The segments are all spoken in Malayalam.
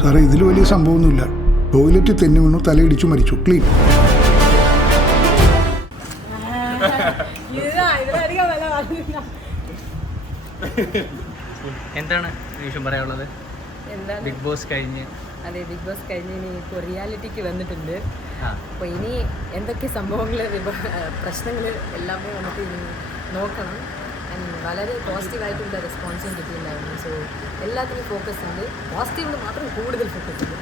സാറേ ഇതിൽ വലിയ സംഭവമൊന്നുമില്ല. ടോയ്ലറ്റിൽ തെന്നി വീണു, തലയിടിച്ചു മരിച്ചു. ക്ലീൻ. എന്താണ് നിമിഷം പറയാനുള്ളത്? ബിഗ് ബോസ് കഴിഞ്ഞ് അതെ, ബിഗ് ബോസ് കഴിഞ്ഞ് ഇനി ഇപ്പോൾ റിയാലിറ്റിക്ക് വന്നിട്ടുണ്ട്. അപ്പോൾ ഇനി എന്തൊക്കെ സംഭവങ്ങൾ പ്രശ്നങ്ങൾ എല്ലാമേ നമുക്ക് ഇനി നോക്കണം. ആൻഡ് വളരെ പോസിറ്റീവായിട്ടുള്ള റെസ്പോൺസും കിട്ടിയിട്ടുണ്ടായിരുന്നു. സോ എല്ലാത്തിനും ഫോക്കസ് ഉണ്ട്, പോസിറ്റീവിൽ മാത്രം കൂടുതൽ ഫോക്കസ് ഉണ്ട്.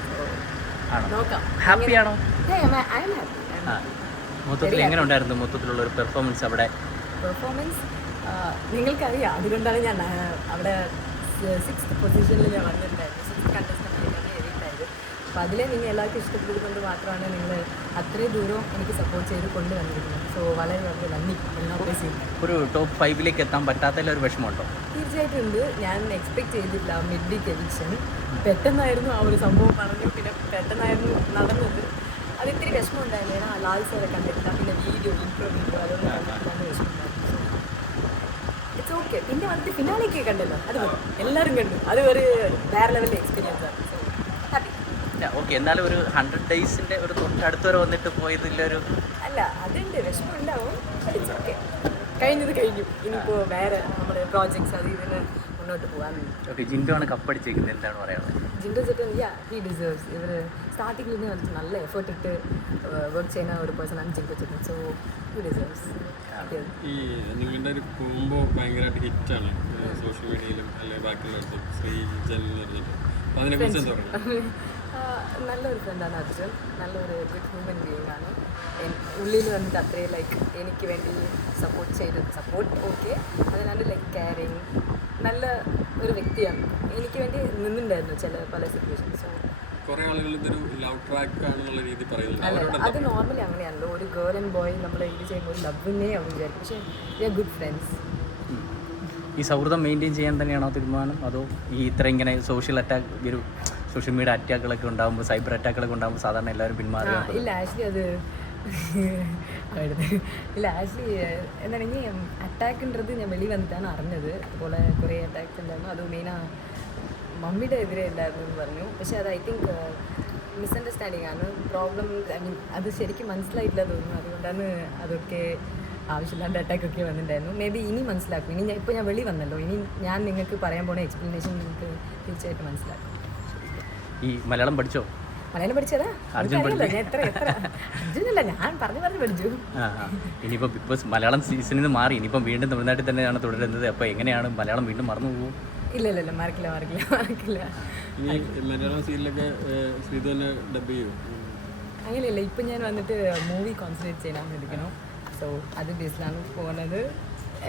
നോക്കാം. ഹാപ്പിയാണോ? I am happy. മൊത്തത്തിൽ എങ്ങനെ ഉണ്ടായിരുന്നു മൊത്തത്തിലുള്ള ഒരു പെർഫോമൻസ് അവിടെ? പെർഫോമൻസ് നിങ്ങൾക്കറിയാം, അതുകൊണ്ടാണ് ഞാൻ അവിടെ 6th പൊസിഷനിൽ ഞാൻ വന്നിട്ടുണ്ടായിരുന്നു. 6th കണ്ടസ്റ്റൻ്റായിട്ടാണ് എഴുതിയിട്ടുണ്ടായത്. അപ്പോൾ അതിലെ നിങ്ങൾ എല്ലാവർക്കും ഇഷ്ടപ്പെടുന്നത് മാത്രമാണ് നിങ്ങൾ അത്രയും ദൂരം എനിക്ക് സപ്പോർട്ട് ചെയ്ത് കൊണ്ടുവന്നിരിക്കുന്നത്. സോ വളരെ വളരെ നന്ദി. ഒരു ടോപ്പ് 5ലേക്ക് എത്താൻ പറ്റാത്തതിൽ ഒരു വിഷമമുണ്ടോ? തീർച്ചയായിട്ടും ഉണ്ട്. ഞാൻ എക്സ്പെക്ട് ചെയ്തിട്ടില്ല മിഡ് വീക്ക് എവിക്ഷൻ. പെട്ടെന്നായിരുന്നു ആ ഒരു സംഭവം പറഞ്ഞു, പിന്നെ പെട്ടെന്നായിരുന്നു നടന്നത്. അത് ഇത്തിരി വിഷമം ഉണ്ടായിരുന്നു. ഏன்னா ലാൽ സാറെ കണ്ടിട്ടില്ല, പിന്നെ വീഡിയോ ഇൻട്രോ അതൊന്നും കണ്ടിട്ടില്ലാന്ന് വിഷമം ഉണ്ടായിരുന്നു. It's okay. പിന്നെ വന്നിട്ട് ഫിനാലേക്ക് കണ്ടല്ലോ, അത് എല്ലാവരും കണ്ടു. അത് ഒരു വേറെ ലെവലിലെ എക്സ്പീരിയൻസ് ആണ്. So happy. ഓക്കെ, എന്നാലും ഒരു 100 ഡേയ്സിൻ്റെ ഒരു തൊട്ടടുത്ത് വരെ വന്നിട്ട് പോയതില്ലൊരു അല്ല, അതുണ്ട്, വിഷമം ഉണ്ടാവും. It's okay. കഴിഞ്ഞത് കഴിഞ്ഞു. ഇനിയിപ്പോൾ വേറെ നമ്മുടെ പ്രോജക്ട്സ് അത് ഇതിന് മുന്നോട്ട് പോകാൻ. ഓക്കെ, ജിൻഡോ ആണ് കപ്പടിച്ചേക്കുന്നത്, എന്താണ് പറയാനുള്ളത്? ജിൻഡോ ചേട്ടൻ ഹി ഡിസേർവ്സ്. ഇവർ സ്റ്റാർട്ടിങ്ങിൽ നിന്ന് വന്നിട്ട് നല്ല എഫേർട്ട് ഇട്ട് വർക്ക് ചെയ്യുന്ന ഒരു പേഴ്സണാണ് ജിൻഡോ ചേട്ടൻ. So he deserves. ഈ നിങ്ങളുടെ ഒരു കോംബോ ഭയങ്കരമായിട്ട് ഹിറ്റാണ് സോഷ്യൽ മീഡിയയിലും അല്ലെങ്കിൽ ബാക്കിയുള്ളവർക്കും, ശ്രീജൻ എന്ന് പറഞ്ഞിട്ട്. അപ്പോൾ അതിനെക്കുറിച്ച് എന്താ പറയുക? നല്ലൊരു ഫ്രണ്ടാണ് അർജുൻ. നല്ലൊരു ഗുഡ് ഹ്യൂമൻ ബീയിങ് ആണ്. ഉള്ളിൽ വന്നിട്ട് അത്രയും ലൈക്ക് എനിക്ക് വേണ്ടി സപ്പോർട്ട് ഓക്കെ, അതിനാണ്ട് ലൈക്ക് കെയറിങ് നല്ല ഒരു വ്യക്തിയാണ്. എനിക്ക് വേണ്ടി നിന്നിട്ടുണ്ടായിരുന്നു പല സിറ്റുവേഷൻസ്. കുറേ ആളുകൾ ഇതൊരു ലവ് ട്രാക്ക് ആണെന്നുള്ള രീതി പറയുന്നത്. അല്ല, അത് നോർമലി അങ്ങനെയാണല്ലോ. ഒരു ഗേൾ ആൻഡ് ബോയ് നമ്മൾ ഇത് ചെയ്യുമ്പോൾ ഒരു ലവിനെ അവർ വിചാരിക്കും. പക്ഷേ വി ആർ ഗുഡ് ഫ്രണ്ട്സ്. ഈ സൗഹൃദം മെയിൻറ്റെയിൻ ചെയ്യാൻ തന്നെയാണോ തീരുമാനം, അതോ ഈ ഇത്ര ഇങ്ങനെ സോഷ്യൽ മീഡിയ അറ്റാക്കുകളൊക്കെ ഉണ്ടാകുമ്പോൾ, സൈബർ അറ്റാക്കുകളൊക്കെ ഉണ്ടാകുമ്പോൾ സാധാരണ എല്ലാവരും പിന്മാറുക? ഇല്ല, ആക്ച്വലി അത് ഇല്ല, ആക്ച്വലി എന്താണെങ്കിൽ അറ്റാക്കുള്ളത് ഞാൻ വെളിയിൽ വന്നിട്ടാണ് അറിഞ്ഞത്. അതുപോലെ കുറേ അറ്റാക്സ് ഉണ്ടായിരുന്നു. അത് മെയിനാണ് മമ്മിയുടെ എതിരെ ഉണ്ടായിരുന്നു എന്ന് പറഞ്ഞു. പക്ഷേ അത് ഐ തിങ്ക് മിസ്അണ്ടർസ്റ്റാൻഡിങ് ആണ്. പ്രോബ്ലം ഐ മീൻ അത് ശരിക്കും മനസ്സിലായിട്ടില്ല തോന്നുന്നു. അതുകൊണ്ടാണ് അതൊക്കെ ആവശ്യമില്ലാണ്ട് അറ്റാക്കൊക്കെ വന്നിട്ടുണ്ടായിരുന്നു. മേ ബി ഇനി മനസ്സിലാക്കും. ഇനി ഇപ്പോൾ ഞാൻ വെളി വന്നല്ലോ, ഇനി ഞാൻ നിങ്ങൾക്ക് പറയാൻ പോണ എക്സ്പ്ലനേഷൻ നിങ്ങൾക്ക് തീർച്ചയായിട്ടും മനസ്സിലാക്കും. ഈ മലയാളം പഠിച്ചോ? മലയാളം പഠിച്ചതാ? അറിയില്ല, ഞാൻ എത്ര അർജുനല്ല, ഞാൻ പറഞ്ഞു പഠിച്ചു. ഇനിയിപ്പോൾ ബിഗ് ബോസ് മലയാളം സീസണിൽ നിന്ന് മാറി ഇനിയിപ്പം വീണ്ടും തമിഴ്നാട്ടിൽ തന്നെയാണ് തുടരുന്നത്. അപ്പോൾ എങ്ങനെയാണ് മലയാളം വീണ്ടും മറന്നു പോകും? ഇല്ല, മറക്കില്ല. ഈ മലയാളം സീരിയലൊക്കെ ശ്രീതു തന്നെ ഡബ് ചെയ്യും? അങ്ങനെയല്ല, ഇപ്പം ഞാൻ വന്നിട്ട് മൂവി കോൺസെൻട്രേറ്റ് ചെയ്യാൻ വേണ്ടിയിരിക്കണം. സോ അത് ബേസിലാണ് പോകുന്നത്.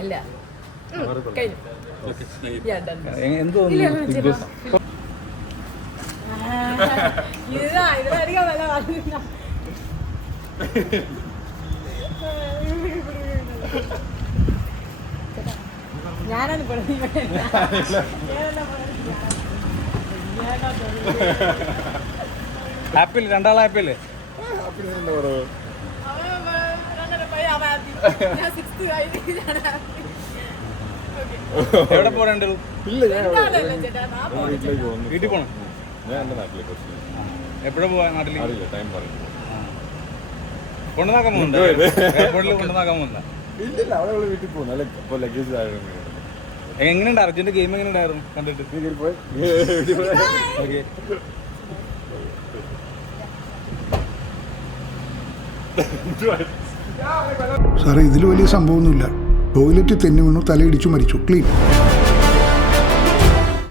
അല്ല കഴിഞ്ഞു. ഇതിലധികം വില പറഞ്ഞില്ല. ഞാനാണ് ആപ്പിൾ രണ്ടാളെ ആപ്പിൾ എവിടെ പോകണ്ടു? വീട്ടിൽ പോണം. ഞാൻ എൻ്റെ നാട്ടിലേക്ക് എപ്പോഴും പോവാ നാട്ടിൽ? ടൈം പറയും. കൊണ്ടുനാക്കാൻ പോകുന്നുണ്ട്, എയർപോർട്ടിൽ കൊണ്ടുനാക്കാൻ പോകുന്ന? ഇല്ലില്ല, അവിടെ വീട്ടിൽ പോകുന്നു. അല്ല, ഇപ്പോൾ ലഗേജ് ആയിരുന്നു. എങ്ങനെയുണ്ട് അർജുൻ്റെ ഗെയിം? എങ്ങനെ ഉണ്ടായിരുന്നു കണ്ടിട്ട്? പോയി ഓക്കെ. സാറേ ഇതിൽ വലിയ സംഭവമൊന്നുമില്ല. ടോയ്ലറ്റിൽ തെന്നി വീണു, തലയിടിച്ചു മരിച്ചു. ക്ലീൻ.